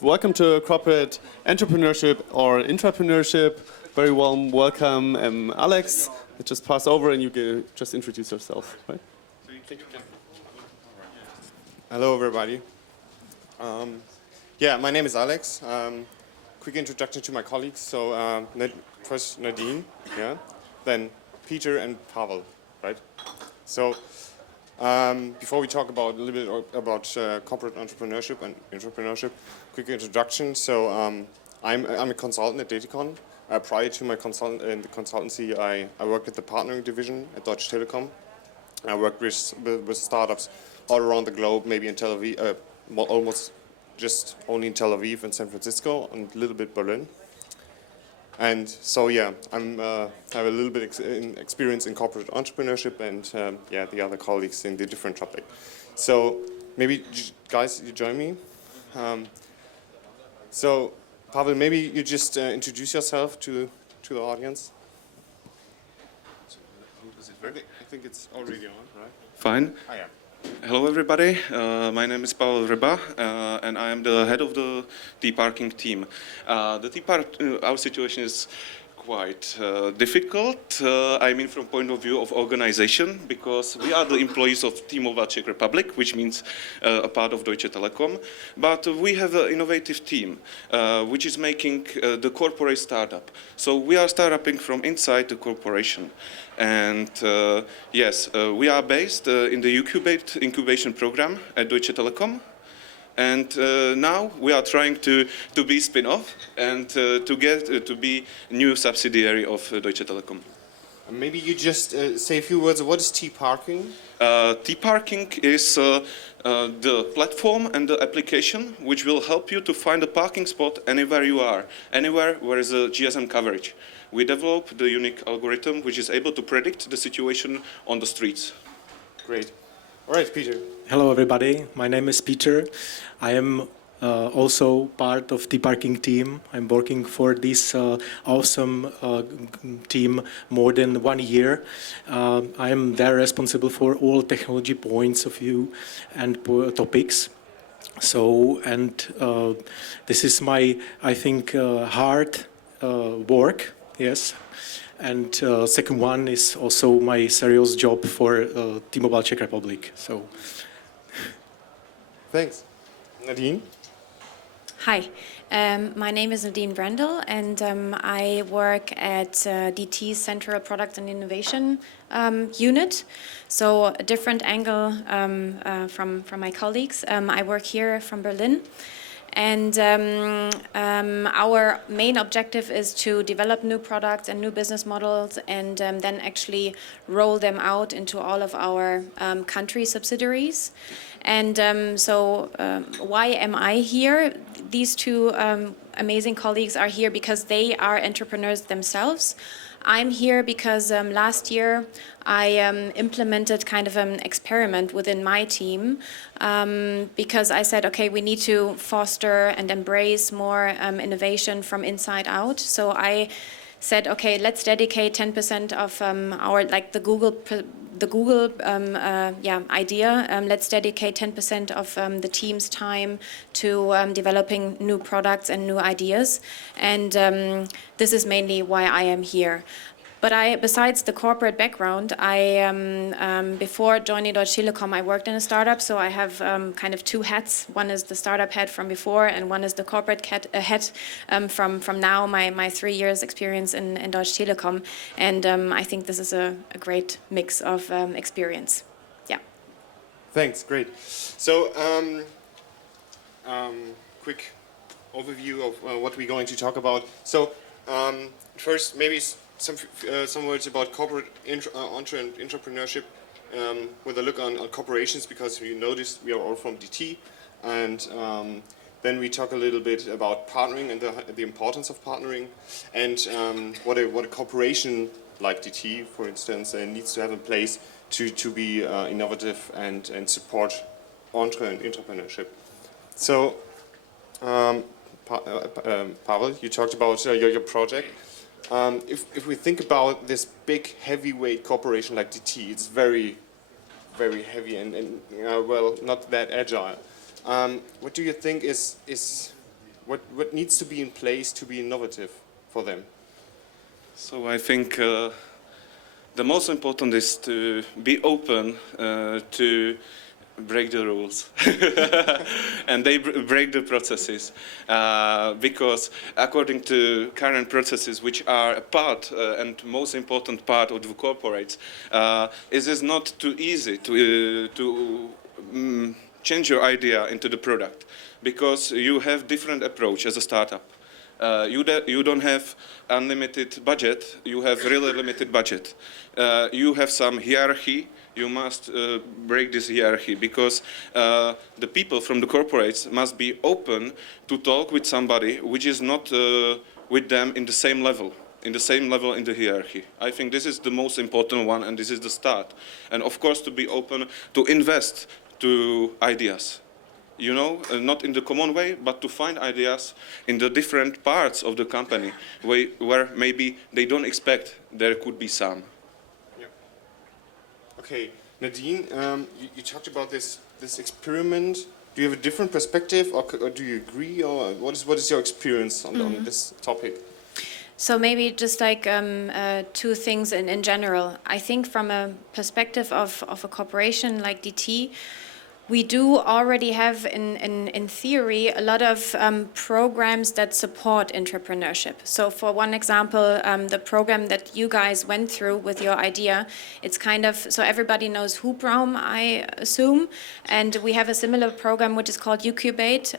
Welcome to Corporate Entrepreneurship or Intrapreneurship. Very warm welcome, Alex. Just pass over and you can just introduce yourself, right? Hello, everybody. My name is Alex. Quick introduction to my colleagues. So first Nadine, then Peter and Pavel, right? So before we talk about a little bit about corporate entrepreneurship and intrapreneurship, quick introduction. So I'm a consultant at Detecon. Prior to my consultancy, I worked at the partnering division at Deutsche Telekom. I worked with startups all around the globe, maybe in Tel Aviv, almost just only in Tel Aviv and San Francisco, and a little bit Berlin. And so I'm have a little bit experience in corporate entrepreneurship, and the other colleagues in the different topic. So maybe guys, you join me. So Pavel, maybe you just introduce yourself to the audience. Does it work? I think it's already on, right? Fine. Oh, yeah. Hello, everybody. My name is Pavel Vrba, and I am the head of the T-Parking team. Our situation is quite difficult. I mean, from point of view of organization, because we are the employees of T-Mobile Czech Republic, which means a part of Deutsche Telekom. But we have an innovative team, which is making the corporate startup. So we are startupping from inside the corporation. And we are based in the incubation program at Deutsche Telekom. And now we are trying to be spin-off and to be new subsidiary of Deutsche Telekom. Maybe you just say a few words. What is T-Parking? T-Parking is the platform and the application which will help you to find a parking spot anywhere you are, anywhere where is a GSM coverage. We developed the unique algorithm which is able to predict the situation on the streets. Great. All right, Peter. Hello, everybody. My name is Peter. I am also part of the parking team. I'm working for this awesome team more than 1 year. I am there responsible for all technology points of view and topics. So, this is my, I think, hard work. Yes. And second one is also my serious job for T-Mobile Czech Republic. So, thanks. Nadine? Hi, my name is Nadine Brendel, and I work at DT's Central Product and Innovation unit. So a different angle from my colleagues. I work here from Berlin. And our main objective is to develop new products and new business models and then actually roll them out into all of our country subsidiaries. And why am I here? These two amazing colleagues are here because they are entrepreneurs themselves. I'm here because last year I implemented kind of an experiment within my team because I said, okay, we need to foster and embrace more innovation from inside out. So I said, okay, let's dedicate 10% of our, like the Google idea. Let's dedicate 10% of the team's time to developing new products and new ideas. And this is mainly why I am here. But besides the corporate background, before joining Deutsche Telekom, I worked in a startup, so I have kind of two hats. One is the startup hat from before, and one is the corporate hat from now, my 3 years experience in Deutsche Telekom. And I think this is a great mix of experience. Yeah. Thanks, great. So, quick overview of what we're going to talk about. So, first, maybe some words about corporate entrepreneurship with a look on corporations, because you noticed we are all from DT, and then we talk a little bit about partnering and the importance of partnering, and what a corporation like DT, for instance, needs to have in place to be innovative and support entre and entrepreneurship. So, Pavel, you talked about your project. If we think about this big heavyweight corporation like DT, it's very, very heavy and well, not that agile. what do you think is what needs to be in place to be innovative for them? So I think the most important is to be open to break the rules and they break the processes because according to current processes which are a part and most important part of the corporates, it is not too easy to change your idea into the product because you have different approach as a startup. You don't have unlimited budget, you have really limited budget. You have some hierarchy, you must break this hierarchy because the people from the corporates must be open to talk with somebody which is not with them in the same level in the hierarchy. I think this is the most important one and this is the start. And of course to be open to invest to ideas. You know, not in the common way, but to find ideas in the different parts of the company where maybe they don't expect there could be some. Yeah. Okay, Nadine, you talked about this experiment. Do you have a different perspective, or do you agree, or what is your experience on this topic? So maybe just like two things in general. I think from a perspective of a corporation like DT, we do already have, in theory, a lot of programs that support entrepreneurship. So for one example, the program that you guys went through with your idea, it's kind of, so everybody knows Hubraum, I assume, and we have a similar program which is called Ucubate,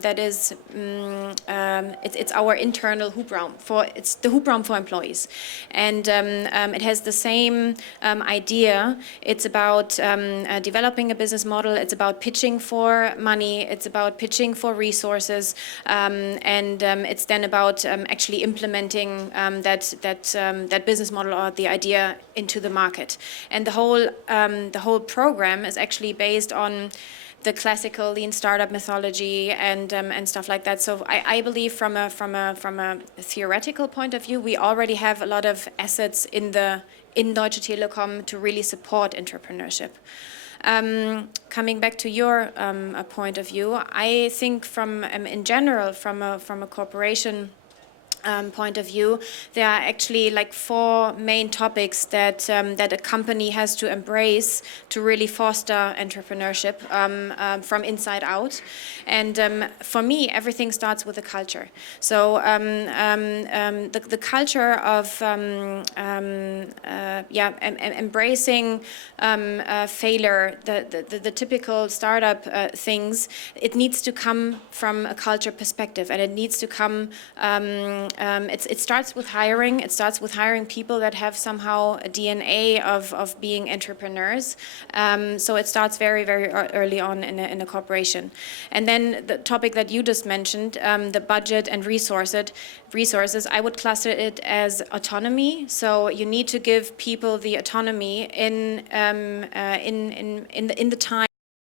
that is, it's our internal Hubraum, it's the Hubraum for employees. And it has the same idea. It's about developing a business model, it's about pitching for money, it's about pitching for resources, and it's then about actually implementing that business model or the idea into the market. And the whole program is actually based on the classical lean startup methodology and stuff like that. So I believe from a theoretical point of view, we already have a lot of assets in Deutsche Telekom to really support entrepreneurship. Coming back to your point of view, I think in general, from a corporation point of view, there are actually like 4 main topics that a company has to embrace to really foster entrepreneurship from inside out. And for me, everything starts with the culture. So the culture of embracing failure, the typical startup things, it needs to come from a culture perspective, and it needs to come. It starts with hiring. It starts with hiring people that have somehow a DNA of being entrepreneurs. So it starts very, very early on in a corporation. And then the topic that you just mentioned, the budget and resources, I would cluster it as autonomy. So you need to give people the autonomy in the time,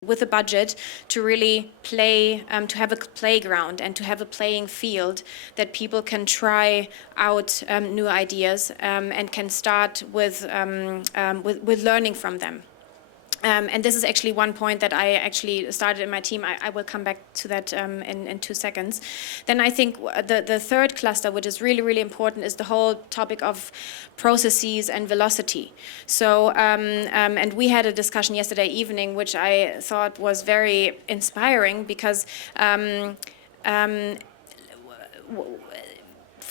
with a budget, to really play, to have a playground and to have a playing field that people can try out new ideas and can start with learning from them. And this is actually one point that I actually started in my team. I will come back to that in 2 seconds. Then I think the third cluster, which is really, really important, is the whole topic of processes and velocity. So, and we had a discussion yesterday evening, which I thought was very inspiring, because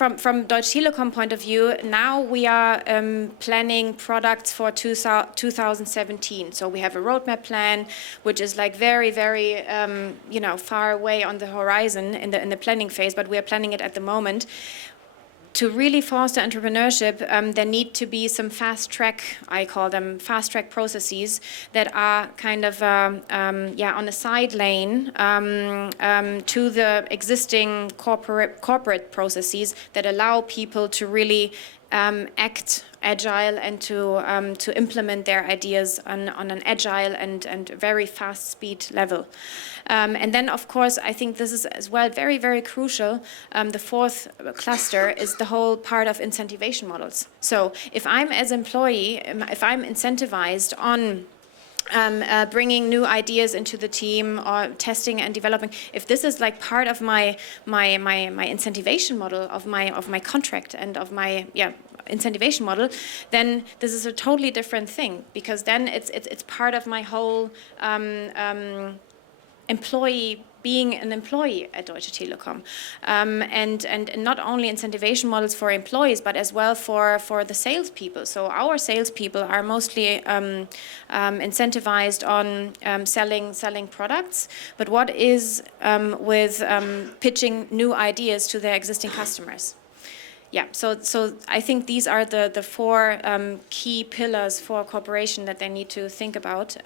from Deutsche Telekom point of view, now we are planning products for 2017. So we have a roadmap plan, which is like very, very, far away on the horizon in the planning phase, but we are planning it at the moment. To really foster entrepreneurship, there need to be some fast track, I call them fast track processes, that are kind of on a side lane to the existing corporate processes that allow people to really act agile and to implement their ideas on an agile and very fast speed level. And then, of course, I think this is as well very, very crucial. The fourth cluster is the whole part of incentivization models. So if I'm as employee, if I'm incentivized on bringing new ideas into the team or testing and developing. If this is like part of my incentivation model of my contract and of my incentivation model, then this is a totally different thing, because then it's part of my whole being an employee at Deutsche Telekom, and not only incentivation models for employees, but as well for the salespeople. So our salespeople are mostly incentivized on selling products. But what is with pitching new ideas to their existing customers? Yeah, so I think these are the four key pillars for cooperation that they need to think about.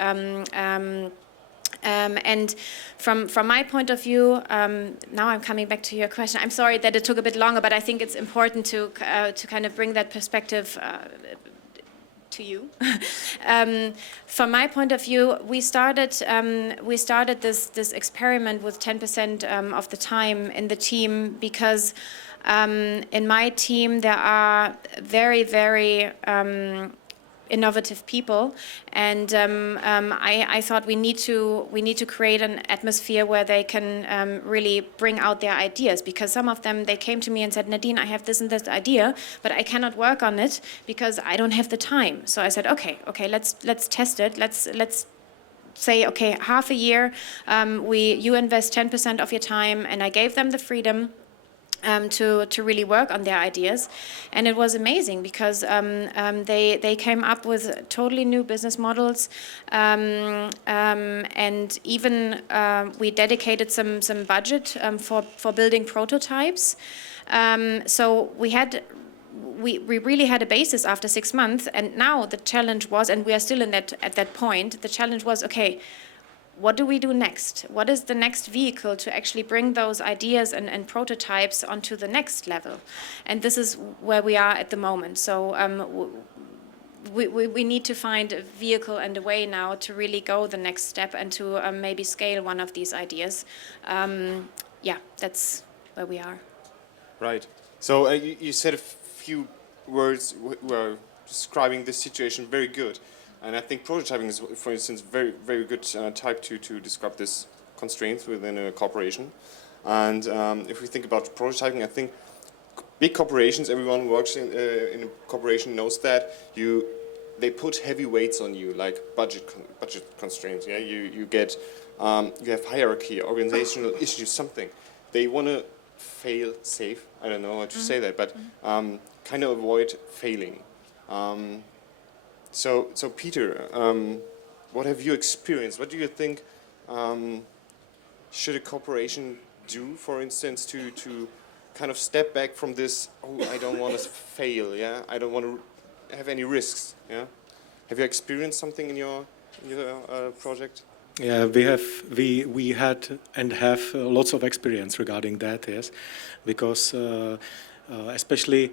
And from my point of view, now I'm coming back to your question. I'm sorry that it took a bit longer, but I think it's important to kind of bring that perspective to you. From my point of view, we started this experiment with 10% of the time in the team because in my team there are very, very innovative people, and I thought we need to create an atmosphere where they can really bring out their ideas, because some of them, they came to me and said, Nadine, I have this and this idea, but I cannot work on it because I don't have the time. So I said, okay, let's test it. Let's say, okay, half a year, you invest 10% of your time, and I gave them the freedom to really work on their ideas. And it was amazing because they came up with totally new business models, and even we dedicated some budget for building prototypes. So we really had a basis after 6 months, and now the challenge was, and we are still at that point, the challenge was, okay, what do we do next? What is the next vehicle to actually bring those ideas and prototypes onto the next level? And this is where we are at the moment. So we need to find a vehicle and a way now to really go the next step and to maybe scale one of these ideas. Yeah, that's where we are. Right. So you said a few words were describing this situation very good. And I think prototyping is, for instance, very, very good type to describe this constraints within a corporation. And if we think about prototyping, I think big corporations, everyone who works in a corporation knows that they put heavy weights on you, like budget constraints. Yeah, you have hierarchy, organizational issues, something. They want to fail safe. I don't know how to say that, but kind of avoid failing. So Peter, what have you experienced? What do you think should a corporation do, for instance, to kind of step back from this? Oh, I don't want to fail. Yeah, I don't want to have any risks. Yeah, have you experienced something in your project? Yeah, we had and have lots of experience regarding that. Yes, because especially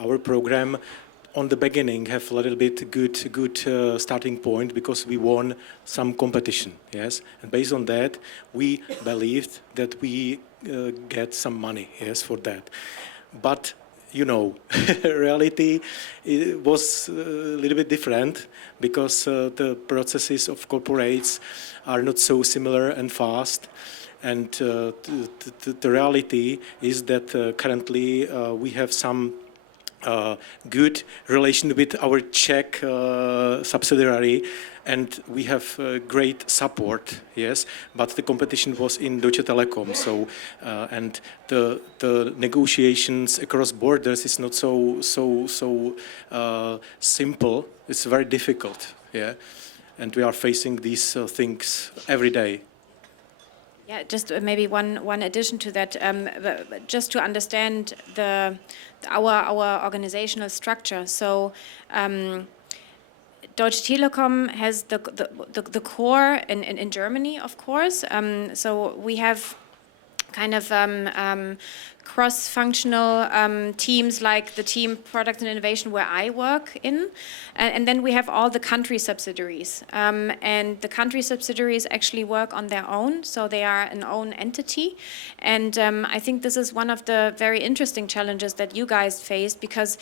our program on the beginning have a little bit good starting point because we won some competition, yes, and based on that we believed that we get some money, yes, for that. But you know, reality was a little bit different because the processes of corporates are not so similar and fast. And the reality is that currently we have some good relation with our Czech subsidiary, and we have great support, yes, but the competition was in Deutsche Telekom, so and the negotiations across borders is not so simple. It's very difficult, yeah, and we are facing these things every day. Yeah, just maybe one addition to that, just to understand our organizational structure. So Deutsche Telekom has the core in Germany, of course. So we have kind of cross-functional teams like the team Product and Innovation where I work in. And then we have all the country subsidiaries. And the country subsidiaries actually work on their own, so they are an own entity. And I think this is one of the very interesting challenges that you guys faced, because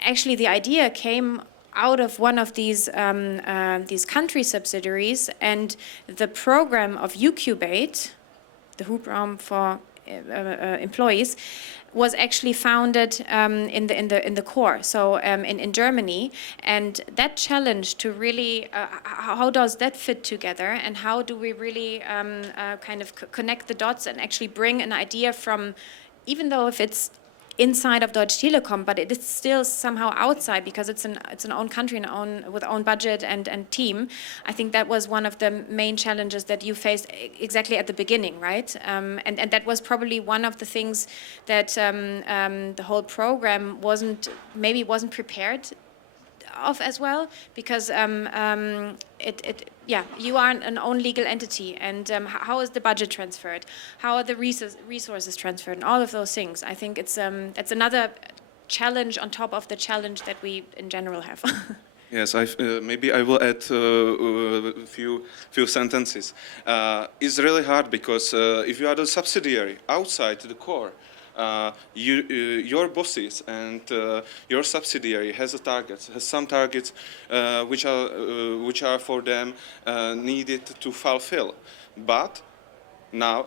actually the idea came out of one of these country subsidiaries, and the program of Ucubate, the Hubraum for employees, was actually founded in the core, so in Germany, and that challenge to really how does that fit together, and how do we really kind of connect the dots and actually bring an idea from, even though if it's inside of Deutsche Telekom, but it is still somehow outside because it's an own country and with own budget and team. I think that was one of the main challenges that you faced exactly at the beginning, right? And that was probably one of the things that the whole program wasn't prepared of as well, because you are an own legal entity, and how is the budget transferred? How are the resources transferred? And all of those things. I think it's another challenge on top of the challenge that we in general have. Yes, maybe I will add a few sentences. It's really hard because if you are the subsidiary outside the core, your bosses and your subsidiary has some targets which are for them needed to fulfill. But now,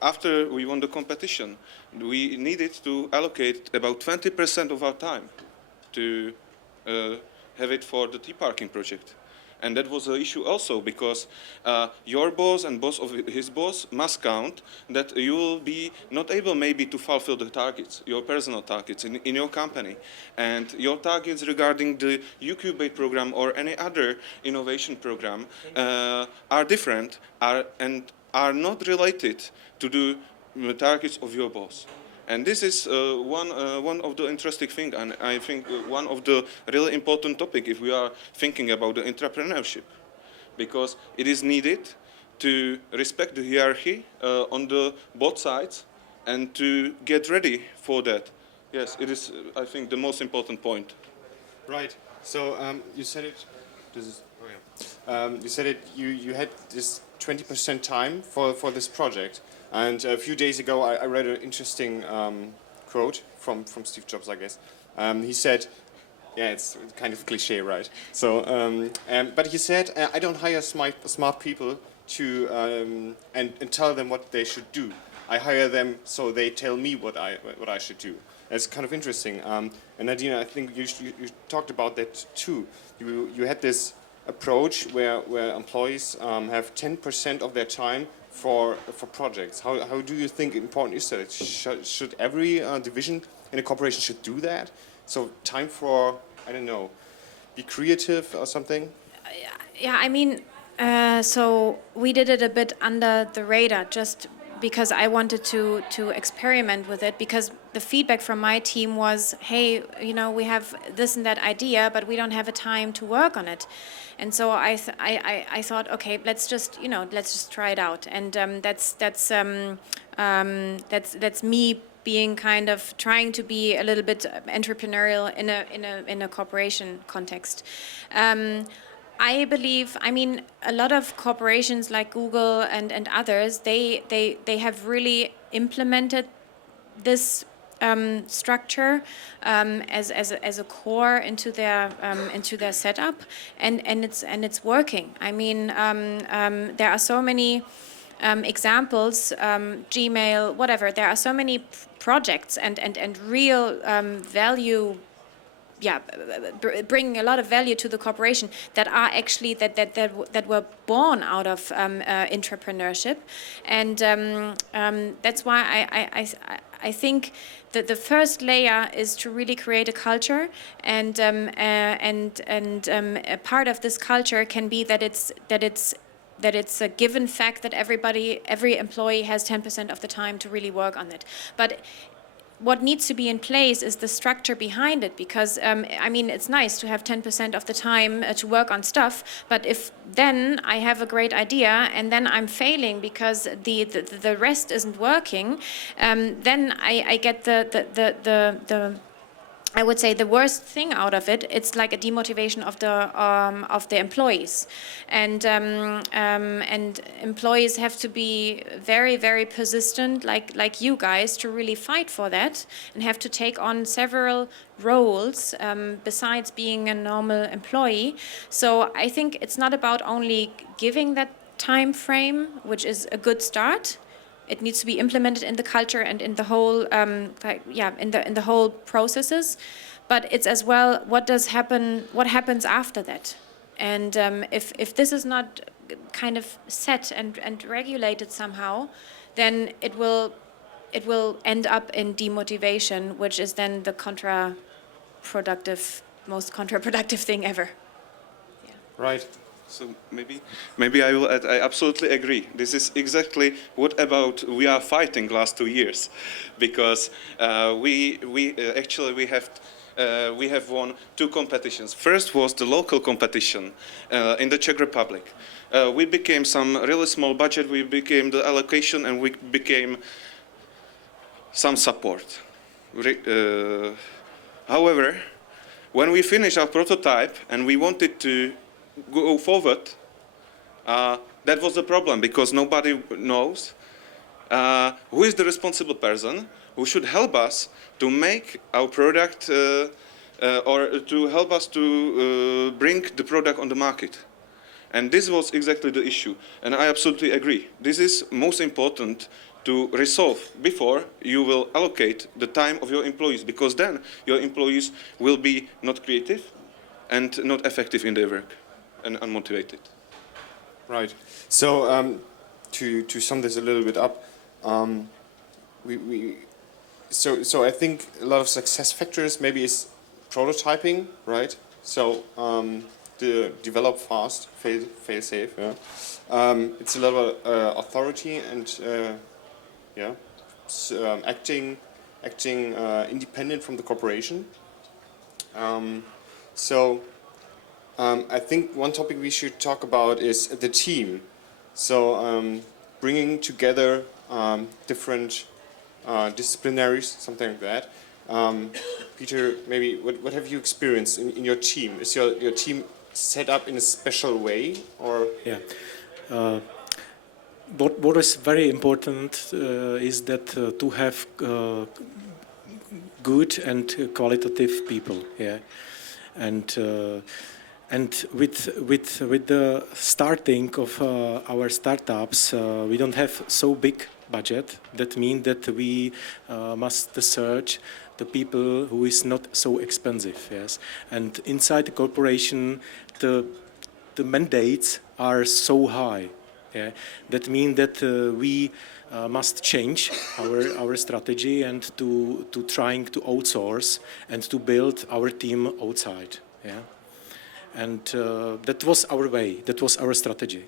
after we won the competition, we needed to allocate about 20% of our time to have it for the T-parking project. And that was an issue also, because your boss and boss of his boss must count that you will be not able maybe to fulfill the targets, your personal targets in your company. And your targets regarding the Ucubate program or any other innovation program are different and are not related to the targets of your boss. And this is one of the interesting things, and I think one of the really important topic if we are thinking about the intrapreneurship, because it is needed to respect the hierarchy on the both sides and to get ready for that. Yes, it is, I think, the most important point. Right. So you said it. You said it. You had this 20% time for this project. And a few days ago, I read an interesting quote from Steve Jobs, I guess. He said, yeah, it's kind of cliche, right? So, but he said, I don't hire smart people to and tell them what they should do. I hire them so they tell me what I should do. That's kind of interesting. And Nadine, I think you talked about that too. You had this approach where employees have 10% of their time for projects. How do you think important is that? Should every division in a corporation should do that? So time for, I don't know, be creative or something? Yeah, I mean, so we did it a bit under the radar, just because I wanted to experiment with it, because the feedback from my team was, hey, you know, we have this and that idea, but we don't have a time to work on it. And so I thought, okay, let's just try it out. And that's me being kind of trying to be a little bit entrepreneurial in a corporation context. I believe, I mean, a lot of corporations like Google and others, they have really implemented this structure as a core into their setup, and it's working. I mean, there are so many examples, Gmail, whatever. There are so many projects and real value. Yeah, bringing a lot of value to the corporation that are actually that were born out of intrapreneurship, and that's why I think that the first layer is to really create a culture, and a part of this culture can be that it's a given fact that every employee has 10% of the time to really work on it, but what needs to be in place is the structure behind it, because I mean, it's nice to have 10% of the time to work on stuff, but if then I have a great idea and then I'm failing because the rest isn't working, then I get the I would say the worst thing out of it, it's like a demotivation of the employees, and employees have to be very, very persistent, like you guys, to really fight for that, and have to take on several roles besides being a normal employee. So I think it's not about only giving that time frame, which is a good start. It needs to be implemented in the culture and in the whole, in the whole processes. But it's as well what happens after that, and if this is not kind of set and regulated somehow, then it will end up in demotivation, which is then the most counterproductive thing ever. Yeah. Right. So maybe I will add, I absolutely agree. This is exactly what about we are fighting last 2 years, because we have won 2 competitions. First was the local competition in the Czech Republic. We became some really small budget, we became the allocation, and we became some support. However, when we finished our prototype and we wanted to go forward, that was the problem, because nobody knows who is the responsible person who should help us to make our product or to help us to bring the product on the market. And this was exactly the issue. And I absolutely agree. This is most important to resolve before you will allocate the time of your employees, because then your employees will be not creative and not effective in their work and unmotivated. Right. So to sum this a little bit up, so I think a lot of success factors maybe is prototyping, right? So the develop fast, fail safe. Yeah. It's a lot of authority and acting independent from the corporation. I think one topic we should talk about is the team. So bringing together different disciplinaries, something like that. Peter, maybe what have you experienced in your team? Is your team set up in a special way, or? Yeah. What is very important is that to have good and qualitative people. Yeah, and with the starting of our startups, we don't have so big budget. That means that we must search the people who is not so expensive. Yes, and inside the corporation, the mandates are so high. Yeah, that means that we must change our strategy and to trying to outsource and to build our team outside. Yeah. And that was our way, that was our strategy.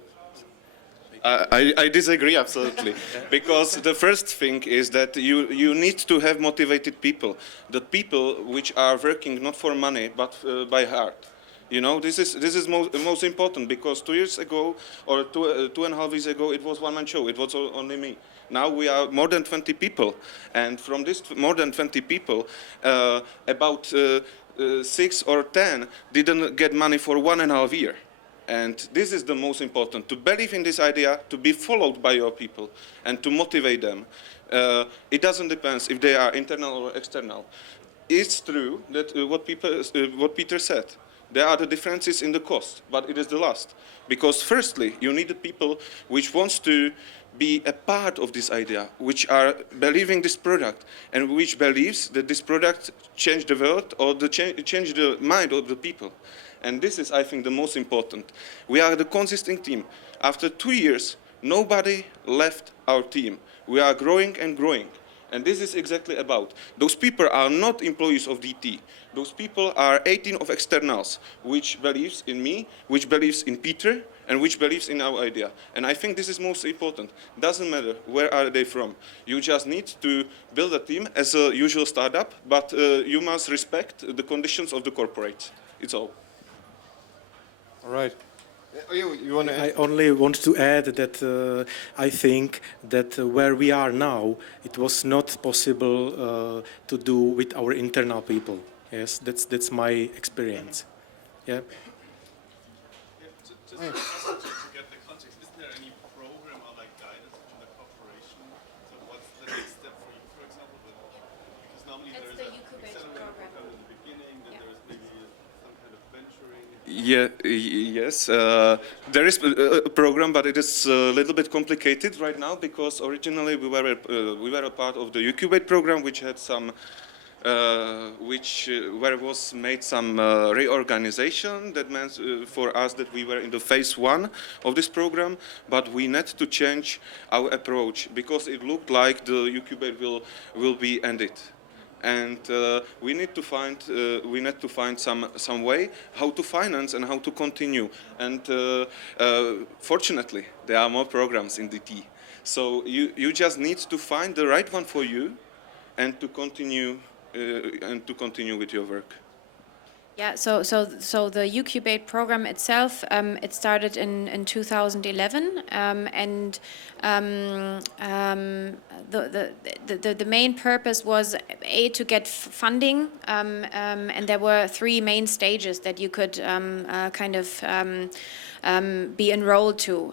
I disagree absolutely, because the first thing is that you need to have motivated people, the people which are working not for money but by heart. You know, this is most important, because 2 years ago or 2.5 years ago it was one-man show, it was only me. Now we are more than 20 people, and from this more than 20 people, about 6 or 10 didn't get money for 1.5 years. And this is the most important, to believe in this idea, to be followed by your people, and to motivate them. It doesn't depend if they are internal or external. It's true that what Peter said. There are the differences in the cost, but it is the last. Because firstly, you need the people which wants to be a part of this idea, which are believing this product, and which believes that this product change the world or change the mind of the people. And this is, I think, the most important. We are the consistent team. After 2 years, nobody left our team. We are growing and growing. And this is exactly about. Those people are not employees of DT. Those people are 18 of externals, which believes in me, which believes in Peter, and which believes in our idea. And I think this is most important. Doesn't matter where are they from. You just need to build a team as a usual startup, but you must respect the conditions of the corporate. It's all. All right. You want to add? I only want to add that I think that where we are now, it was not possible to do with our internal people. Yes, that's my experience. Yeah. Just also to get the context, isn't there any program or like guidance from the corporation? So what's the next step for you, for example? Because normally That's there's the an Incubate accelerator program. program in the beginning, then Yeah. there's maybe some kind of mentoring. Yes, there is a program, but it is a little bit complicated right now because originally we were a part of the Incubate program, which had some, where was made some reorganization. That meant for us that we were in the phase 1 of this program, but we need to change our approach because it looked like the Incubate will be ended. And we need to find some way how to finance and how to continue. And fortunately, there are more programs in DT. So you just need to find the right one for you, and to continue with your work. Yeah, so the Ucubate program itself, it started in 2011, and the main purpose was to get funding, and there were 3 main stages that you could be enrolled to.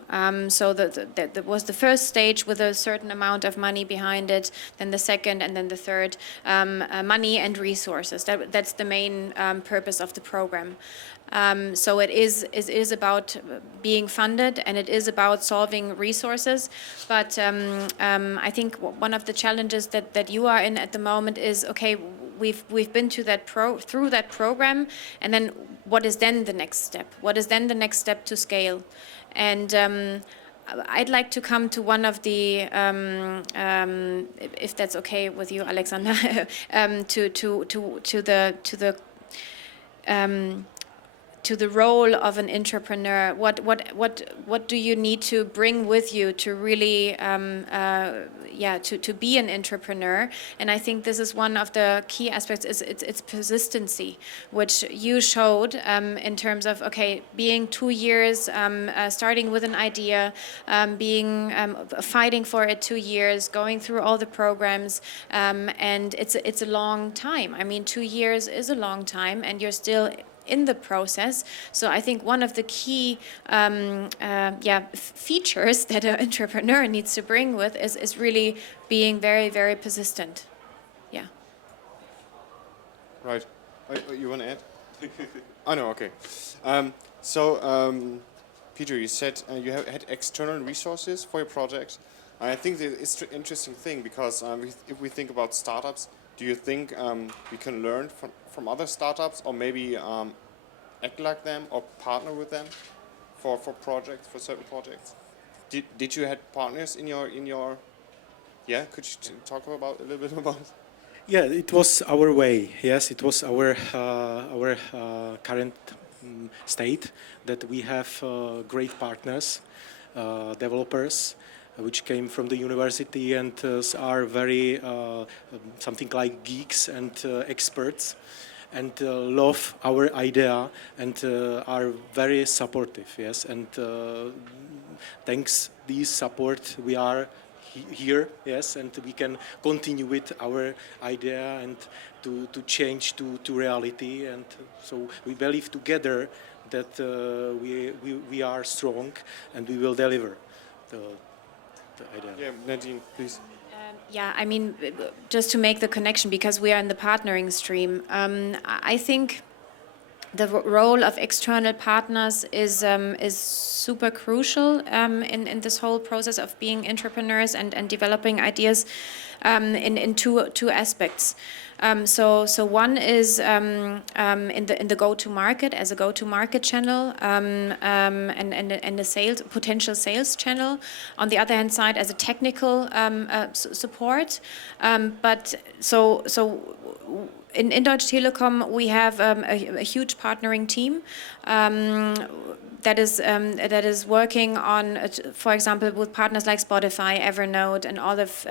So that was the first stage with a certain amount of money behind it, then the second, and then the third, money and resources. That's the main purpose of the program. So it is about being funded, and it is about solving resources. But I think one of the challenges that you are in at the moment is, okay, we've been to through that program, and then what is then the next step? What is then the next step to scale? And I'd like to come to one of the, if that's okay with you, Alexander, to the role of an entrepreneur. What do you need to bring with you to really to be an entrepreneur? And I think this is one of the key aspects, is it's persistency, which you showed in terms of, okay, being 2 years, starting with an idea, being fighting for it 2 years, going through all the programs, and it's a long time. I mean, 2 years is a long time, and you're still in the process. So I think one of the key features that an entrepreneur needs to bring with is really being very, very persistent. Yeah. Right. You want to add? Oh, no, okay. Peter, you said you had external resources for your project. I think that it's an interesting thing because if we think about startups, do you think we can learn from other startups, or maybe act like them or partner with them for projects, for certain projects? Did you have partners in your? Yeah, could you talk about a little bit about it? Yeah, it was our way. Yes, it was our current state that we have great partners, developers, which came from the university and are very something like geeks and experts, and love our idea and are very supportive. Yes, and thanks this support we are here. Yes, and we can continue with our idea and to change to reality. And so we believe together that we are strong and we will deliver the idea. Yeah, Nadine, please. Yeah, I mean, just to make the connection, because we are in the partnering stream, I think the role of external partners is super crucial in this whole process of being entrepreneurs and developing ideas in two aspects. So one is in the go-to-market, as a go-to-market channel, and a potential sales channel. On the other hand side, as a technical support. But in Deutsche Telekom, we have a huge partnering team that is working on, for example, with partners like Spotify, Evernote, and all of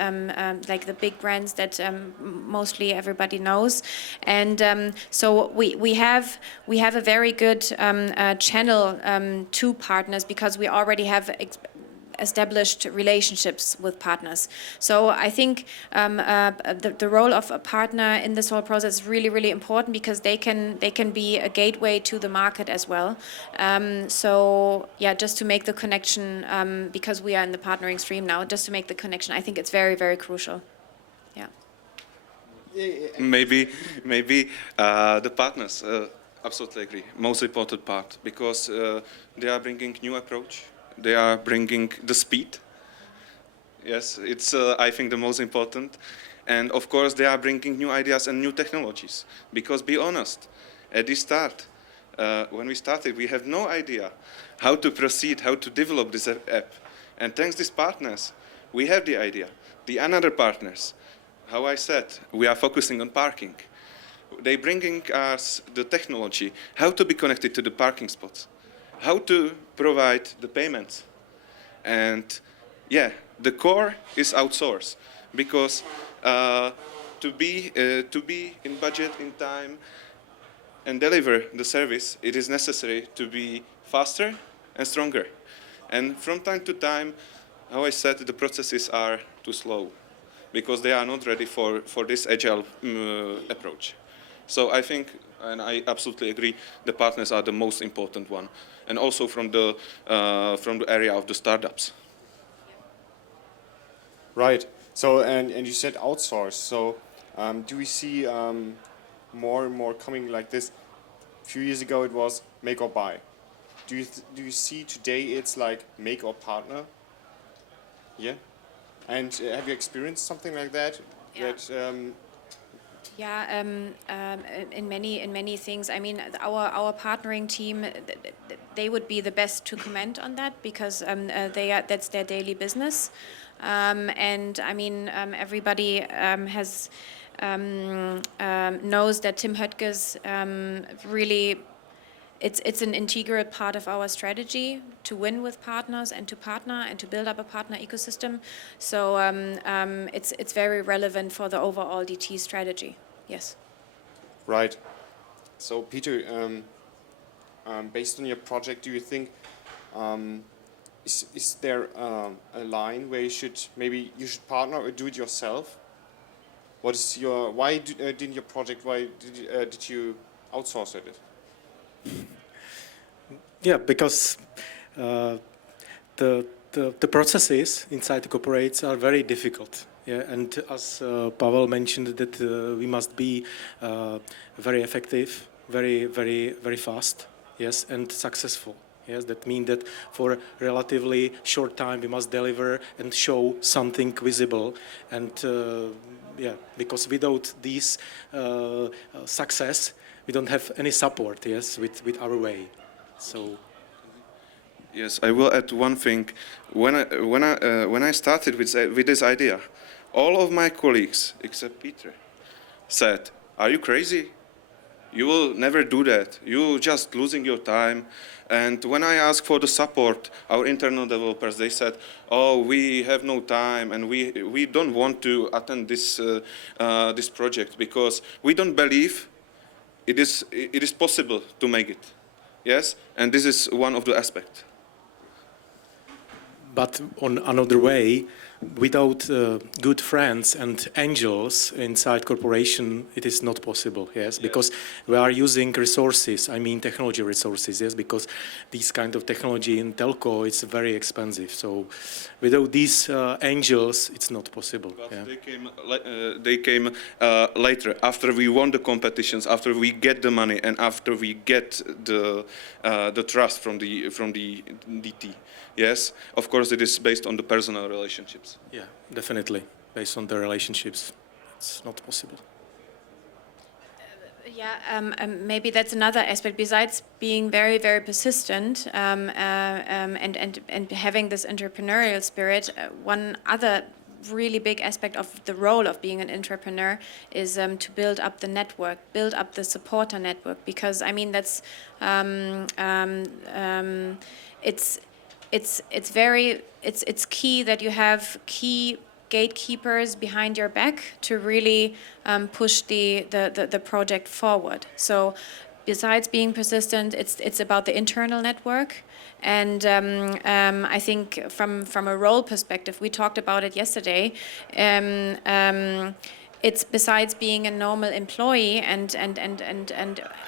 like the big brands that mostly everybody knows. And so we have a very good channel to partners, because we already have established relationships with partners. So I think the role of a partner in this whole process is really, really important because they can be a gateway to the market as well. So yeah, just to make the connection, because we are in the partnering stream now, just to make the connection, I think it's very, very crucial. Yeah. Maybe the partners. Absolutely agree. Most important part because they are bringing new approach. They are bringing the speed. Yes, it's I think the most important, and of course they are bringing new ideas and new technologies. Because be honest, at the start, when we started, we have no idea how to proceed, how to develop this app, and thanks to these partners, we have the idea. The another partners. How I said, we are focusing on parking. They bringing us the technology, how to be connected to the parking spots, how to provide the payments. And yeah, the core is outsourced because to be in budget, in time, and deliver the service, it is necessary to be faster and stronger. And from time to time, how I said, the processes are too slow, because they are not ready for this agile approach. So I think, and I absolutely agree, the partners are the most important one, and also from the area of the startups. Right. So and you said outsource. So do we see more and more coming like this? A few years ago it was make or buy. Do you see today it's like make or partner? Yeah. And have you experienced something like that? Yeah. That, In many things. I mean, our partnering team, they would be the best to comment on that because that's their daily business. And I mean, everybody knows that Tim Höttge's really. It's an integral part of our strategy to win with partners and to partner and to build up a partner ecosystem. So it's very relevant for the overall DT strategy. Yes. right. So Peter, based on your project, do you think is there a line where you should partner or do it yourself? What is your didn't your project? Why did you outsource it? Yeah, because the processes inside the corporates are very difficult. Yeah, and as Pavel mentioned, that we must be very effective, very fast. Yes, and successful. Yes, that means that for a relatively short time we must deliver and show something visible. And yeah, because without this success, we don't have any support. Yes, with our way. So. Yes, I will add one thing. When I started with this idea, all of my colleagues except Peter said, "Are you crazy? You will never do that. You're just losing your time." And when I asked for the support, our internal developers, they said, "Oh, we have no time, and we don't want to attend this project because we don't believe it is possible to make it." Yes, and this is one of the aspects. But on another way, without good friends and angels inside corporation, it is not possible, yes? Because we are using resources, I mean technology resources, yes? Because this kind of technology in telco is very expensive. So without these angels, it's not possible. But yeah. they came later, after we won the competitions, after we get the money, and after we get the trust from the DT. Yes, of course it is based on the personal relationships. Yeah, definitely. Based on the relationships, it's not possible. Maybe that's another aspect. Besides being very, very persistent and having this entrepreneurial spirit, one other really big aspect of the role of being an entrepreneur is to build up the network, build up the supporter network. Because I mean that's it's key that you have key gatekeepers behind your back to really push the project forward. So besides being persistent, it's about the internal network. And I think from a role perspective, we talked about it yesterday. It's besides being a normal employee and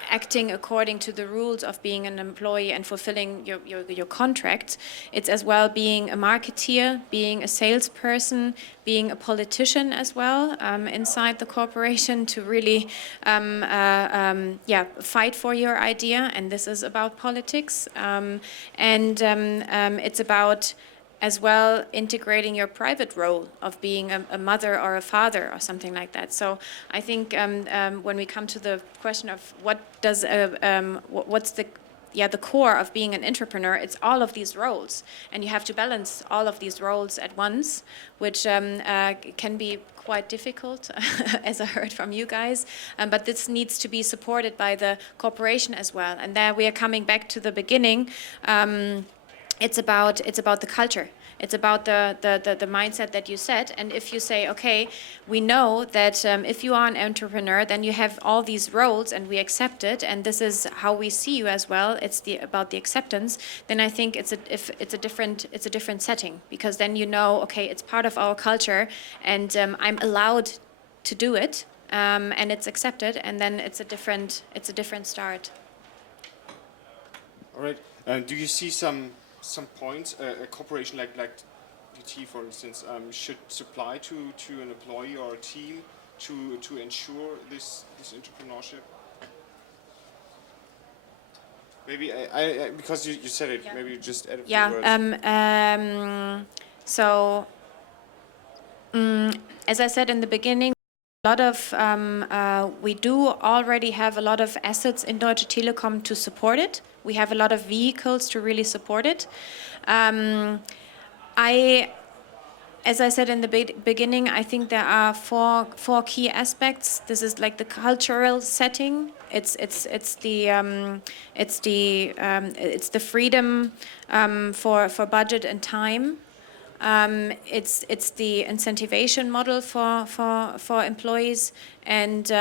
acting according to the rules of being an employee and fulfilling your contracts, it's as well being a marketeer, being a salesperson, being a politician as well inside the corporation to really fight for your idea. And this is about politics. It's about as well integrating your private role of being a mother or a father or something like that. So I think when we come to the question of what's the core of being an entrepreneur, it's all of these roles, and you have to balance all of these roles at once, which can be quite difficult, as I heard from you guys. But this needs to be supported by the corporation as well. And there we are coming back to the beginning. It's about the culture. It's about the mindset that you set. And if you say, okay, we know that if you are an entrepreneur, then you have all these roles, and we accept it, and this is how we see you as well. It's about the acceptance. Then I think it's a different setting, because then you know, okay, it's part of our culture, and I'm allowed to do it, and it's accepted, and then it's a different start. All right. Do you see some points a corporation like DT, for instance, should supply to an employee or a team to ensure this entrepreneurship? Maybe I because you said it. Yeah. Maybe you just add a few words. As I said in the beginning, a lot of we do already have a lot of assets in Deutsche Telekom to support it. We have a lot of vehicles to really support it. As I said in the beginning, I think there are four key aspects. This is like the cultural setting. It's the freedom for budget and time. It's the incentivation model for employees, and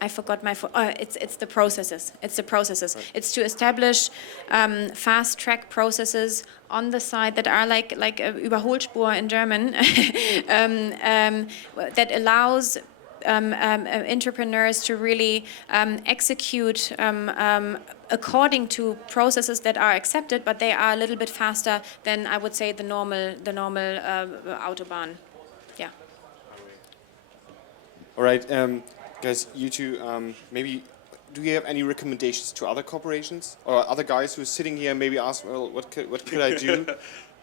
I forgot it's the processes. It's the processes. Right. It's to establish fast track processes on the side that are like Überholspur in German, that allows entrepreneurs to really execute according to processes that are accepted, but they are a little bit faster than, I would say, the normal Autobahn. Yeah. All right, guys, you two, maybe do you have any recommendations to other corporations or other guys who are sitting here? Maybe ask, well, what could I do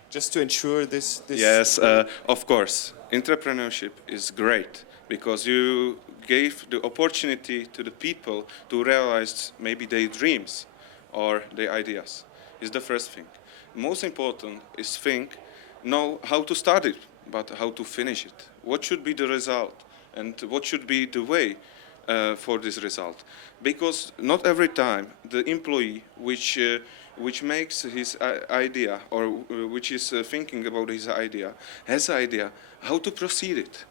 just to ensure this? Yes, of course. Entrepreneurship is great, because you gave the opportunity to the people to realize maybe their dreams or their ideas. Is the first thing. Most important is know how to start it, but how to finish it. What should be the result, and what should be the way for this result? Because not every time the employee which makes his idea, or which is thinking about his idea, has idea how to proceed it.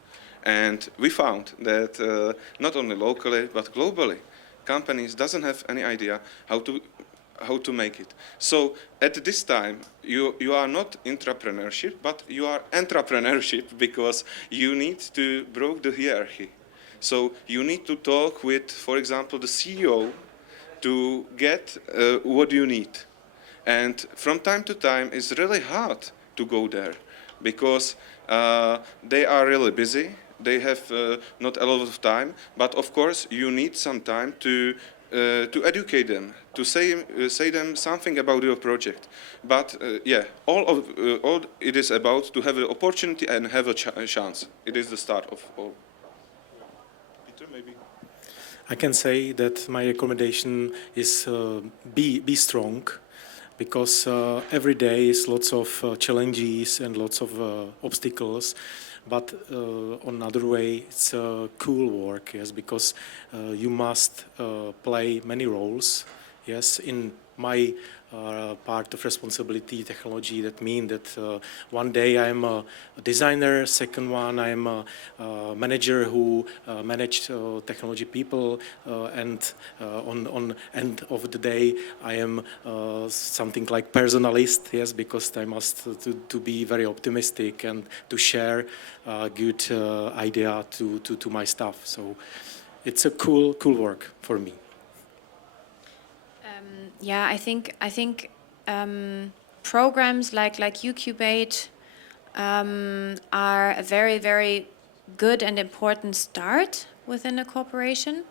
And we found that not only locally but globally, companies doesn't have any idea how to make it. So at this time, you are not intrapreneurship, but you are entrepreneurship, because you need to break the hierarchy. So you need to talk with, for example, the CEO to get what you need. And from time to time, it's really hard to go there, because they are really busy. They have not a lot of time, but of course you need some time to educate them, to say them something about your project. But all it is about to have an opportunity and have a chance. It is the start of all. Peter, maybe. I can say that my recommendation is be strong, because every day is lots of challenges and lots of obstacles. But on another way, it's cool work, yes, because you must play many roles. Yes, in my part of responsibility technology. That means that one day I'm a designer, second one I'm a manager who managed technology people, and on end of the day I am something like personalist, yes, because I must to be very optimistic and to share good idea to my staff. So it's a cool work for me. Yeah, I think programs like Ucubate are a very, very good and important start within a corporation.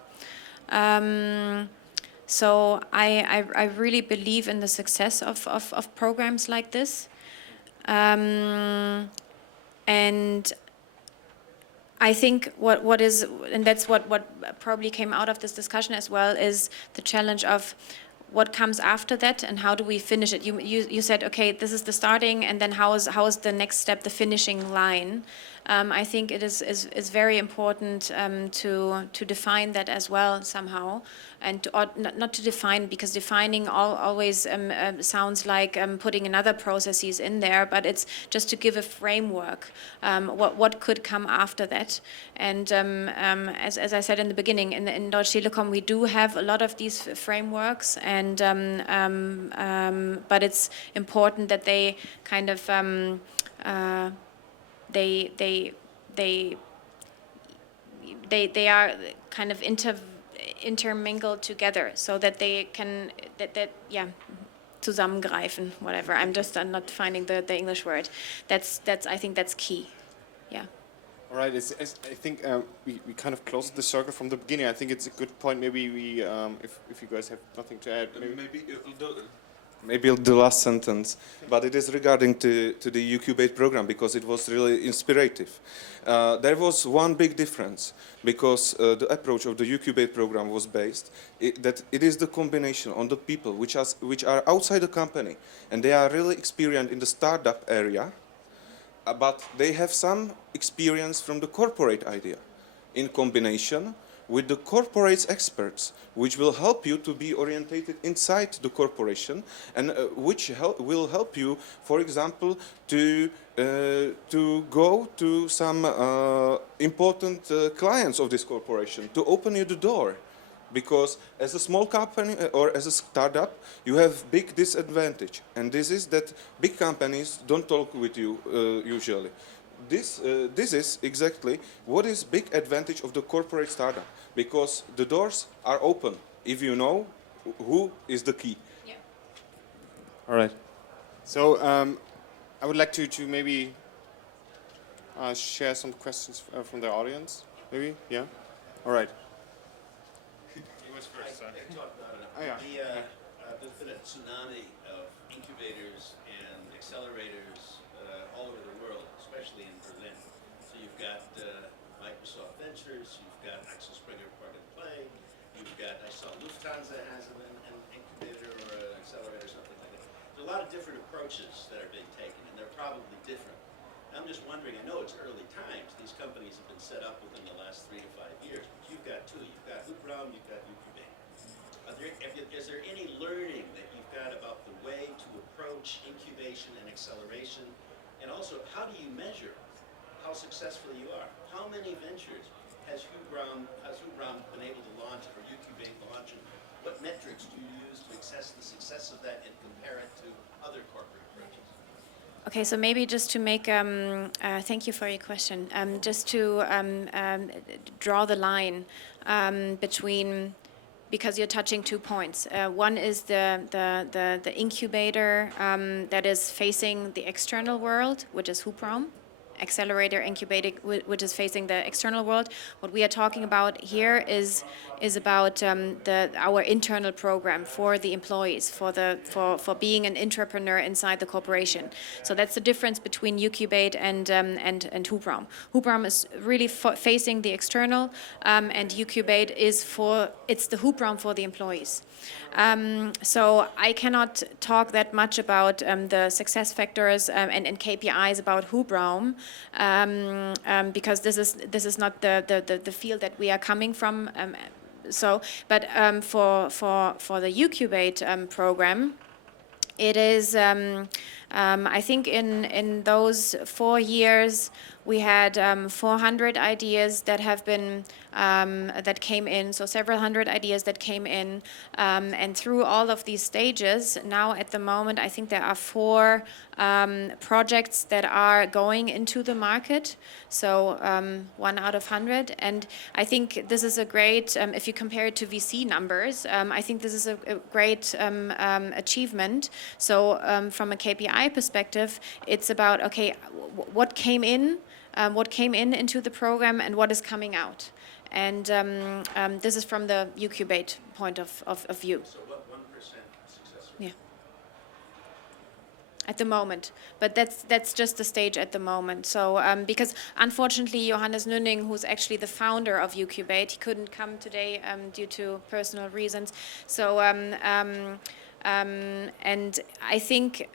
So I really believe in the success of programs like this. And I think what is, and that's what probably came out of this discussion as well, is the challenge of what comes after that and how do we finish it. You said, okay, this is the starting, and then how is the next step, the finishing line. I think it is very important to define that as well somehow, and not to define, because defining always sounds like putting another processes in there, but it's just to give a framework, what could come after that. And as I said in the beginning, in Deutsche Telekom we do have a lot of these frameworks, and but it's important that they kind of they are kind of intermingled together, so that they can zusammengreifen, whatever. I'm not finding the English word. That's I think that's key. Yeah. All right. I think we kind of closed the circle from the beginning. I think it's a good point. Maybe we, if you guys have nothing to add, Maybe the last sentence, but it is regarding to the Ucubate program, because it was really inspirative. There was one big difference, because the approach of the Ucubate program was based that it is the combination on the people which are outside the company, and they are really experienced in the startup area, but they have some experience from the corporate idea, in combination with the corporate's experts, which will help you to be orientated inside the corporation, and which will help you, for example, to go to some important clients of this corporation, to open you the door. Because as a small company or as a startup, you have big disadvantage, and this is that big companies don't talk with you usually. This is exactly what is big advantage of the corporate startup, because the doors are open if you know who is the key. Yeah. all right. So I would like to maybe share some questions from the audience. Maybe, yeah. All right. Who was first? Oh, yeah. There's been a tsunami of incubators and accelerators all over the world, especially in Berlin. So you've got Microsoft Ventures, you've got Axel Springer Plug and Play, you've got, I saw Lufthansa has an incubator or an accelerator or something like that. There's a lot of different approaches that are being taken, and they're probably different. I'm just wondering, I know it's early times, these companies have been set up within the last 3 to 5 years, but you've got two, you've got Vrba, you've got Ucubate. Is there any learning that you've got about the way to approach incubation and acceleration? And also, how do you measure how successful you are? How many ventures has Vrba been able to launch, or Ucubate launch, and what metrics do you use to assess the success of that and compare it to other corporate approaches? Okay, so maybe just to make, thank you for your question, just to draw the line between, because you're touching 2 points. One is the incubator that is facing the external world, which is Vrba. Accelerator incubating, which is facing the external world. What we are talking about here is about our internal program for the employees, for being an intrapreneur inside the corporation. So that's the difference between Ucubate and Vrba. Vrba is really facing the external, and Ucubate is it's the Vrba for the employees. So I cannot talk that much about the success factors and KPIs about Vrba, because this is not the field that we are coming from. But for the Ucubate program, it is, I think in those 4 years, we had 400 ideas that have been, that came in, so several hundred ideas that came in. And through all of these stages, now at the moment, I think there are 4 projects that are going into the market. So 1 out of 100. And I think this is a great, if you compare it to VC numbers, I think this is a great achievement. So from a KPI perspective, it's about, okay, what came in, into the program and what is coming out. And this is from the Ucubate point of view. So what 1% success rate? Yeah. At the moment, but that's just the stage at the moment. So because unfortunately Johannes Nünning, who's actually the founder of Ucubate, he couldn't come today due to personal reasons. So and I think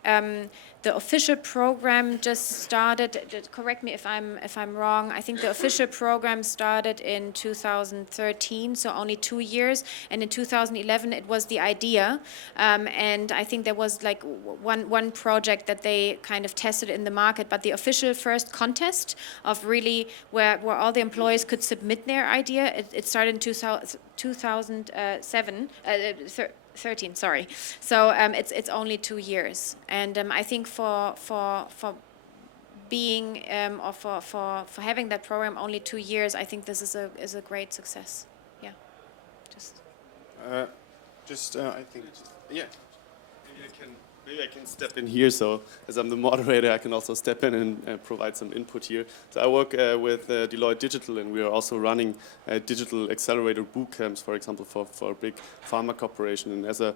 the official program just started. Correct me if I'm wrong. I think the official program started in 2013, so only 2 years. And in 2011, it was the idea, and I think there was like one project that they kind of tested in the market. But the official first contest of really where all the employees could submit their idea, it started in 2007. 13, sorry. So it's only 2 years, and I think for being or for having that program only 2 years, I think this is a great success. Yeah, I think, yeah. Maybe I can step in here. So as I'm the moderator, I can also step in and provide some input here. So I work with Deloitte Digital, and we are also running digital accelerator boot camps, for example, for a big pharma corporation. And as in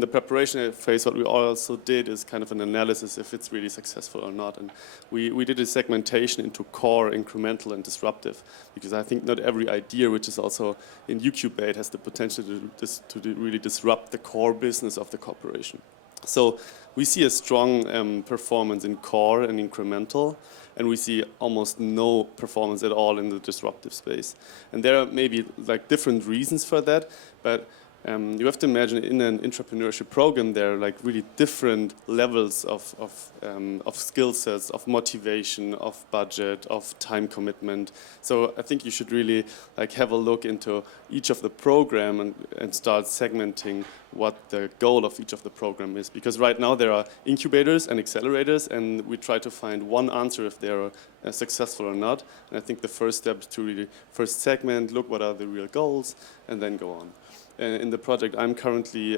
the preparation phase, what we also did is kind of an analysis if it's really successful or not. And we did a segmentation into core, incremental, and disruptive, because I think not every idea, which is also in Ucubate, has the potential to really disrupt the core business of the corporation. So we see a strong performance in core and incremental, and we see almost no performance at all in the disruptive space. And there are maybe like different reasons for that, but you have to imagine in an intrapreneurship program there are like really different levels of skill sets, of motivation, of budget, of time commitment. So I think you should really like have a look into each of the program and start segmenting what the goal of each of the program is. Because right now there are incubators and accelerators, and we try to find one answer if they're successful or not. And I think the first step is to really first segment, look what are the real goals, and then go on. In the project I'm currently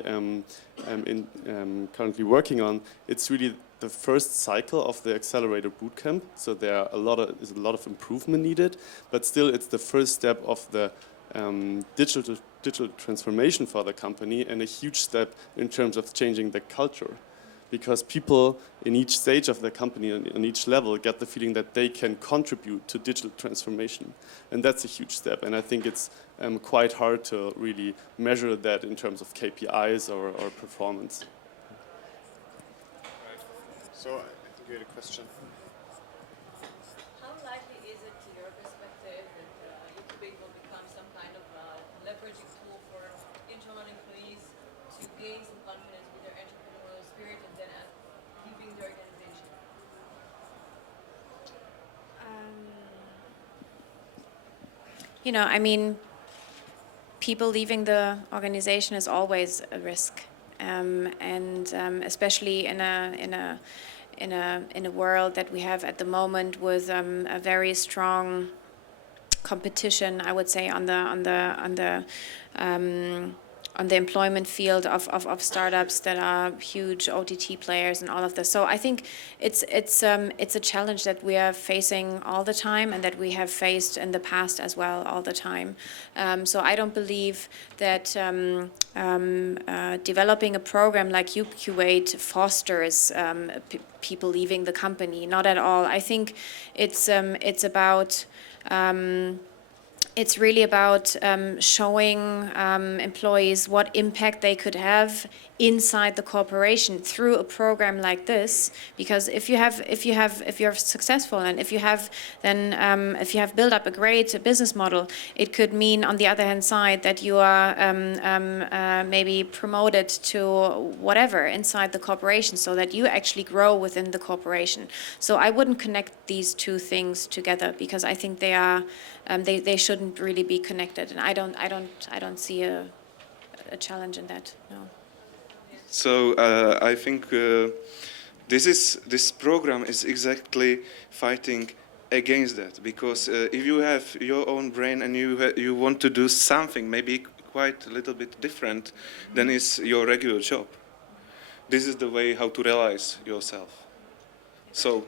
currently working on, it's really the first cycle of the accelerator bootcamp. So there are a lot of improvement needed, but still it's the first step of the digital transformation for the company, and a huge step in terms of changing the culture. Because people in each stage of the company, on each level, get the feeling that they can contribute to digital transformation. And that's a huge step. And I think it's quite hard to really measure that in terms of KPIs or performance. So I think you had a question. How likely is it, to your perspective, that Ucubate will become some kind of leveraging tool for internal employees to gain some confidence with their entrepreneurial spirit and then leaving the organization? You know, I mean, people leaving the organization is always a risk, and especially in a world that we have at the moment with a very strong competition, I would say, on the employment field of startups that are huge OTT players and all of this. So I think it's a challenge that we are facing all the time, and that we have faced in the past as well all the time. So I don't believe that developing a program like Ucubate fosters people leaving the company. Not at all. I think it's about it's really about showing employees what impact they could have inside the corporation through a program like this. Because if you're successful, and if you have built up a great business model, it could mean, on the other hand side, that you are maybe promoted to whatever inside the corporation, so that you actually grow within the corporation. So I wouldn't connect these two things together, because I think they are they shouldn't really be connected, and I don't see a challenge in that. No. So I think this program is exactly fighting against that, because if you have your own brain and you want to do something maybe quite a little bit different than is your regular job, this is the way how to realize yourself. So,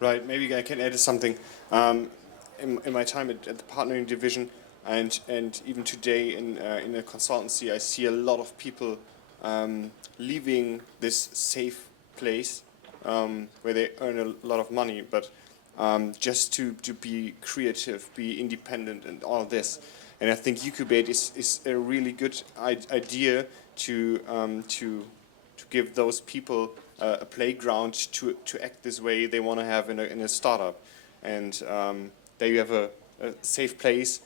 Right, maybe I can add something. In my time at the partnering division, and even today in a consultancy, I see a lot of people leaving this safe place where they earn a lot of money, but just to be creative, be independent, and all this. And I think Incubate is a really good idea to give those people a playground to act this way they want to have in a startup. And there you have a safe place,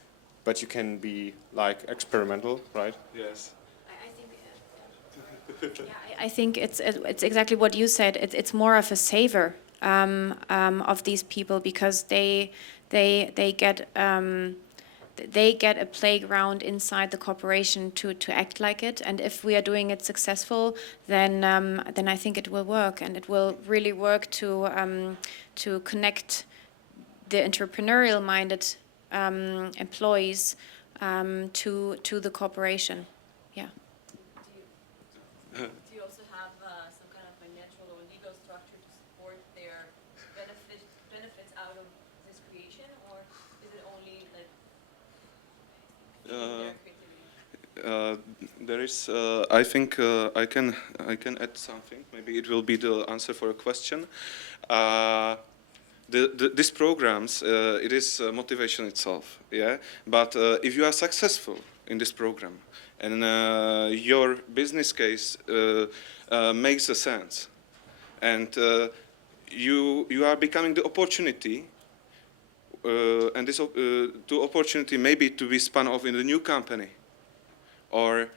but you can be like experimental, right? yes. I think it's exactly what you said. It's more of a saver of these people, because they get a playground inside the corporation to act like it. And if we are doing it successful, then I think it will work, and it will really work to connect the entrepreneurial-minded employees to the corporation. Yeah. Do you also have some kind of financial or legal structure to support their benefits out of this creation, or is it only like their creativity? There is, I think I can add something. Maybe it will be the answer for a question. These programs, it is motivation itself, yeah. But if you are successful in this program, and your business case makes a sense, and you are becoming the opportunity, and this to opportunity maybe to be spun off in a new company, or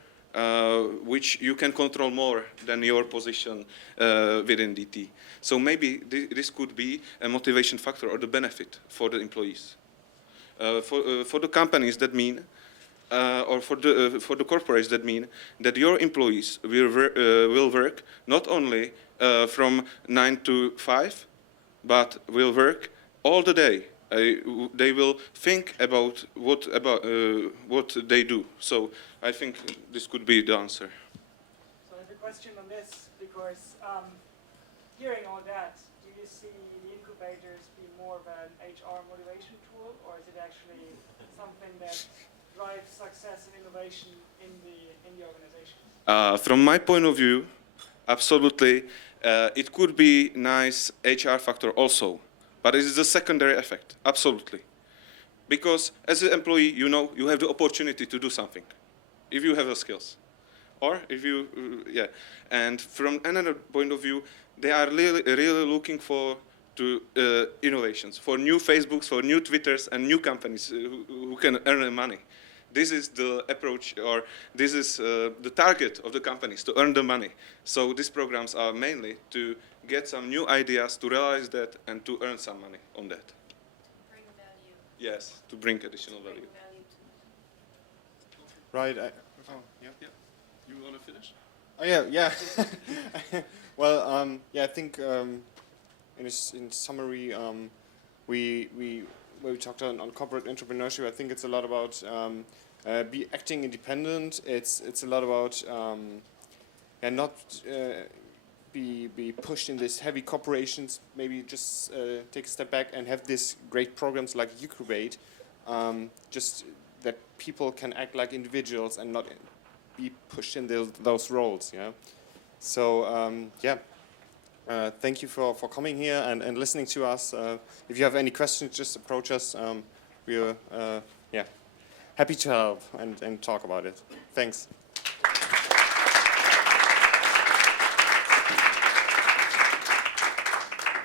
which you can control more than your position within DT. So maybe this could be a motivation factor or the benefit for the employees. For the companies, that mean, or for the corporates, that mean that your employees will work not only from 9 to 5, but will work all the day. They will think about what they do. So I think this could be the answer. So I have a question on this, because hearing all that, do you see the incubators be more of an HR motivation tool, or is it actually something that drives success and innovation in the organization? From my point of view, absolutely, it could be nice HR factor also. But it is a secondary effect, absolutely. Because as an employee, you know, you have the opportunity to do something, if you have the skills. Or if you, yeah. And from another point of view, they are really looking for innovations, for new Facebooks, for new Twitters, and new companies who can earn money. This is the approach, or this is the target of the companies, to earn the money. So these programs are mainly to get some new ideas, to realize that, and to earn some money on that. Bring value. Yes, to bring additional value. Right. Yeah. You want to finish? Oh yeah. Well, yeah, I think in summary, we talked on corporate entrepreneurship. I think it's a lot about be acting independent. It's a lot about not be pushed in these heavy corporations. Maybe just take a step back and have these great programs like Incubate, just that people can act like individuals and not be pushed in those roles. Yeah. So thank you for coming here and listening to us. If you have any questions, just approach us. we are yeah, happy to help and talk about it. Thanks.